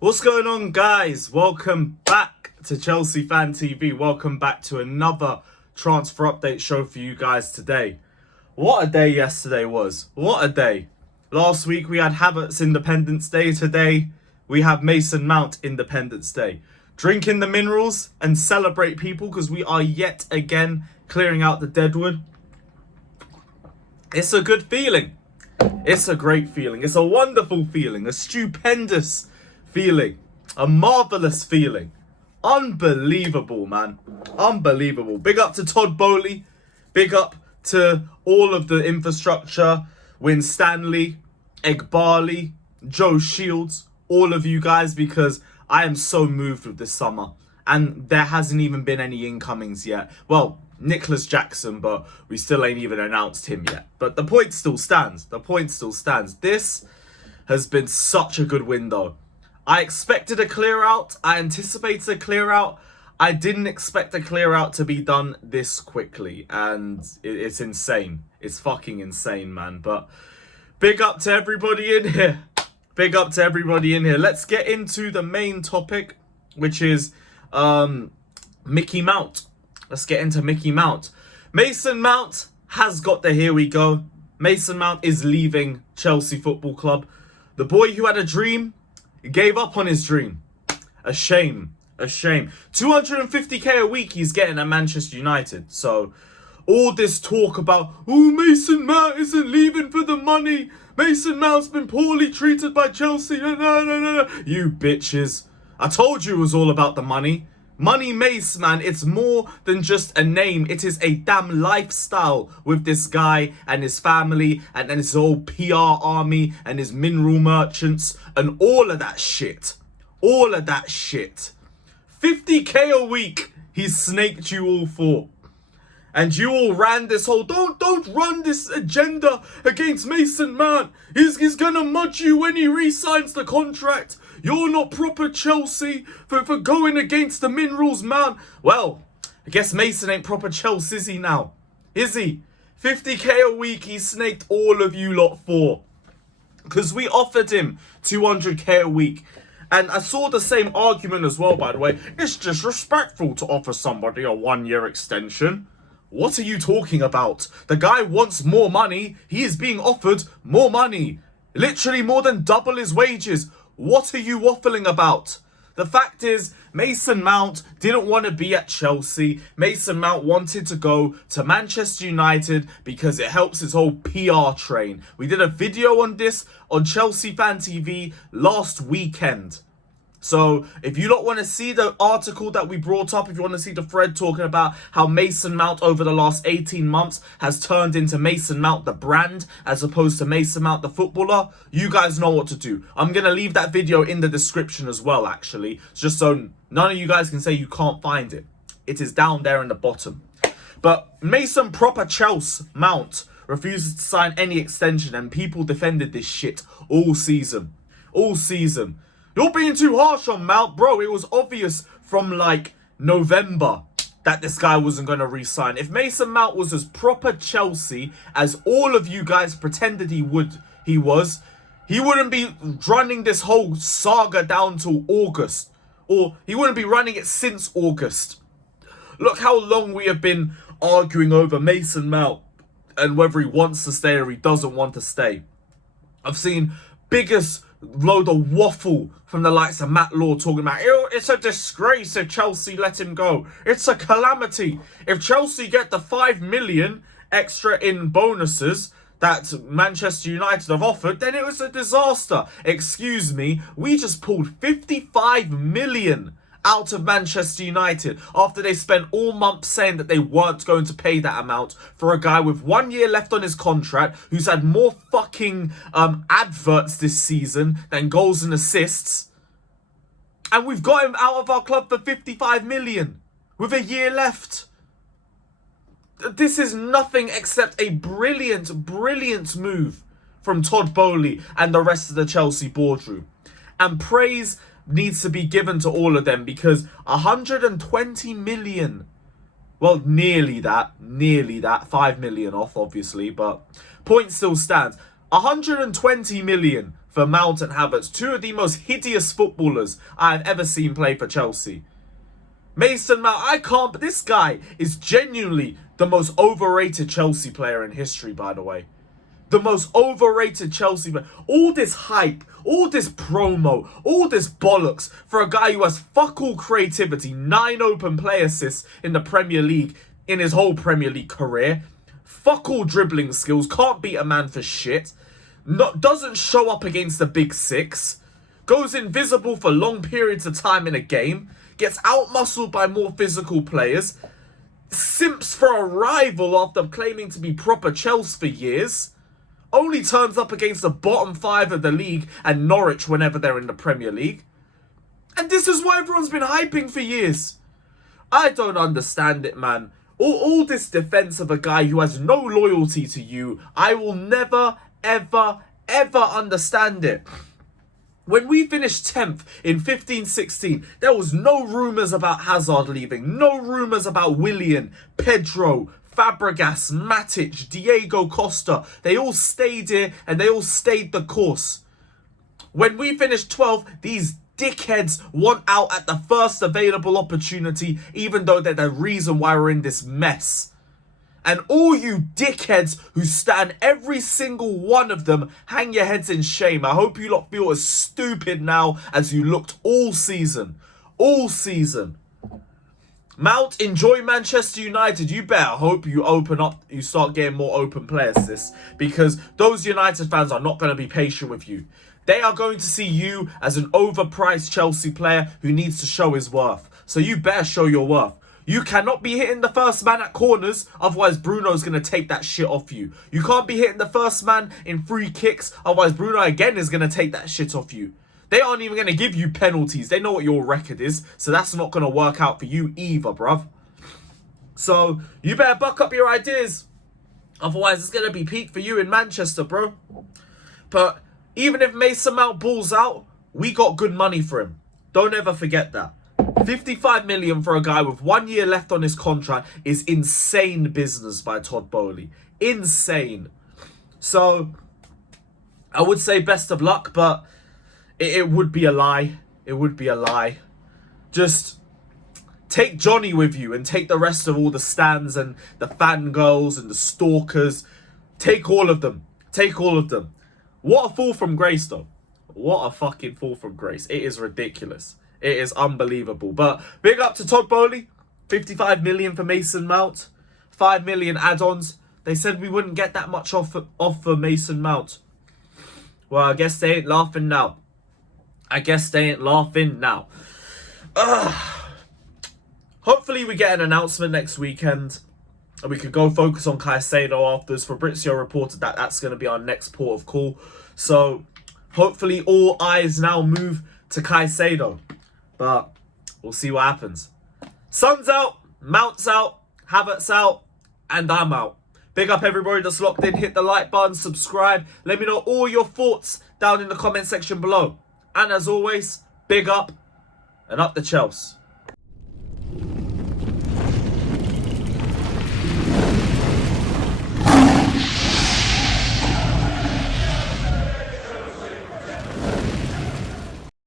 What's going on, guys? Welcome back to Chelsea Fan TV. Welcome back to another transfer update show for you guys today. What a day yesterday was. What a day. Last week we had Havertz Independence Day. Today we have Mason Mount Independence Day. Drink in the minerals and celebrate, people, because we are yet again clearing out the deadwood. It's a good feeling. It's a great feeling. It's a wonderful feeling. A stupendous feeling. A marvellous feeling. Unbelievable, man. Unbelievable. Big up to Todd Bowley. Big up to all of the infrastructure. Win Stanley, Egbali, Joe Shields. All of you guys, because I am so moved with this summer. And there hasn't even been any incomings yet. Well, Nicholas Jackson, but we still ain't even announced him yet. But the point still stands. The point still stands. This has been such a good window. I expected a clear out. I anticipated a clear out. I didn't expect a clear out to be done this quickly. And it's insane. It's fucking insane, man. But big up to everybody in here. Big up to everybody in here. Let's get into the main topic, which is Mickey Mount. Let's get into Mickey Mount. Mason Mount has got the here we go. Mason Mount is leaving Chelsea Football Club. The boy who had a dream gave up on his dream. A shame. A shame. 250k a week he's getting at Manchester United. So all this talk about, oh, Mason Mount isn't leaving for the money. Mason Mount's been poorly treated by Chelsea. No. You bitches. I told you it was all about the money. Money Mace, man, it's more than just a name. It is a damn lifestyle with this guy and his family and his whole PR army and his mineral merchants and all of that shit. All of that shit. 50k a week he's snaked you all for. And you all ran this whole, don't run this agenda against Mason Mount. He's gonna mud you when he re-signs the contract. You're not proper Chelsea for going against the minerals, man. Well, I guess Mason ain't proper Chelsea, is he now? Is he? 50k a week he snaked all of you lot for. Because we offered him 200k a week. And I saw the same argument as well, by the way. It's disrespectful to offer somebody a 1-year extension. What are you talking about? The guy wants more money. He is being offered more money. Literally more than double his wages. What are you waffling about? The fact is, Mason Mount didn't want to be at Chelsea. Mason Mount wanted to go to Manchester United because it helps his whole PR train. We did a video on this on Chelsea Fan TV last weekend. So if you don't want to see the article that we brought up, if you want to see the thread talking about how Mason Mount over the last 18 months has turned into Mason Mount the brand as opposed to Mason Mount the footballer, you guys know what to do. I'm going to leave that video in the description as well, actually, just so none of you guys can say you can't find it. It is down there in the bottom. But Mason proper Chelsea Mount refuses to sign any extension, and people defended this shit all season. All season. You're being too harsh on Mount, bro. It was obvious from like November that this guy wasn't going to re-sign. If Mason Mount was as proper Chelsea as all of you guys pretended he wouldn't be running this whole saga down till August. Or he wouldn't be running it since August. Look how long we have been arguing over Mason Mount and whether he wants to stay or he doesn't want to stay. I've seen biggest load of waffle from the likes of Matt Law talking about, it's a disgrace if Chelsea let him go. It's a calamity. If Chelsea get the 5 million extra in bonuses that Manchester United have offered, then it was a disaster. Excuse me, we just pulled 55 million out of Manchester United after they spent all month saying that they weren't going to pay that amount for a guy with 1 year left on his contract who's had more fucking adverts this season than goals and assists. And we've got him out of our club for 55 million with a year left. This is nothing except a brilliant, brilliant move from Todd Bowley and the rest of the Chelsea boardroom. And praise needs to be given to all of them, because 120 million, well, nearly that, 5 million off, obviously, but point still stands. 120 million for Mount and Havertz. Two of the most hideous footballers I've ever seen play for Chelsea. Mason Mount, but this guy is genuinely the most overrated Chelsea player in history, by the way. The most overrated Chelsea player. All this hype, all this promo, all this bollocks for a guy who has fuck all creativity, 9 open play assists in the Premier League in his whole Premier League career. Fuck all dribbling skills, can't beat a man for shit. Doesn't show up against the big six. Goes invisible for long periods of time in a game. Gets out-muscled by more physical players. Simps for a rival after claiming to be proper Chelsea for years. Only turns up against the bottom 5 of the league and Norwich whenever they're in the Premier League. And this is what everyone's been hyping for years. I don't understand it, man. All this defense of a guy who has no loyalty to you, I will never, ever, ever understand it. When we finished 10th in 15-16, there was no rumours about Hazard leaving. No rumours about Willian, Pedro, Fabregas, Matic, Diego Costa. They all stayed here and they all stayed the course. When we finished 12th, these dickheads want out at the first available opportunity, even though they're the reason why we're in this mess. And all you dickheads who stand, every single one of them, hang your heads in shame. I hope you lot feel as stupid now as you looked all season. All season. Mount, enjoy Manchester United. You better hope you open up, you start getting more open play assists, because those United fans are not going to be patient with you. They are going to see you as an overpriced Chelsea player who needs to show his worth. So you better show your worth. You cannot be hitting the first man at corners, otherwise Bruno's going to take that shit off you. You can't be hitting the first man in free kicks, otherwise Bruno again is going to take that shit off you. They aren't even going to give you penalties. They know what your record is, so that's not going to work out for you either, bruv. So you better buck up your ideas, otherwise it's going to be peak for you in Manchester, bro. But even if Mason Mount balls out, we got good money for him. Don't ever forget that. 55 million for a guy with 1 year left on his contract is insane business by Todd Boehly. Insane. So, I would say best of luck, but it would be a lie. It would be a lie. Just take Johnny with you and take the rest of all the stands and the fangirls and the stalkers. Take all of them. Take all of them. What a fall from grace, though. What a fucking fall from grace. It is ridiculous. It is unbelievable. But big up to Todd Boehly. 55 million for Mason Mount. 5 million add-ons. They said we wouldn't get that much off for Mason Mount. Well, I guess they ain't laughing now. Hopefully we get an announcement next weekend. And we could go focus on Caicedo afterwards. Fabrizio reported that that's going to be our next port of call. So hopefully all eyes now move to Caicedo. But we'll see what happens. Sun's out, Mount's out, Havertz out, and I'm out. Big up everybody that's locked in. Hit the like button, subscribe. Let me know all your thoughts down in the comment section below. And as always, big up and up the Chelsea.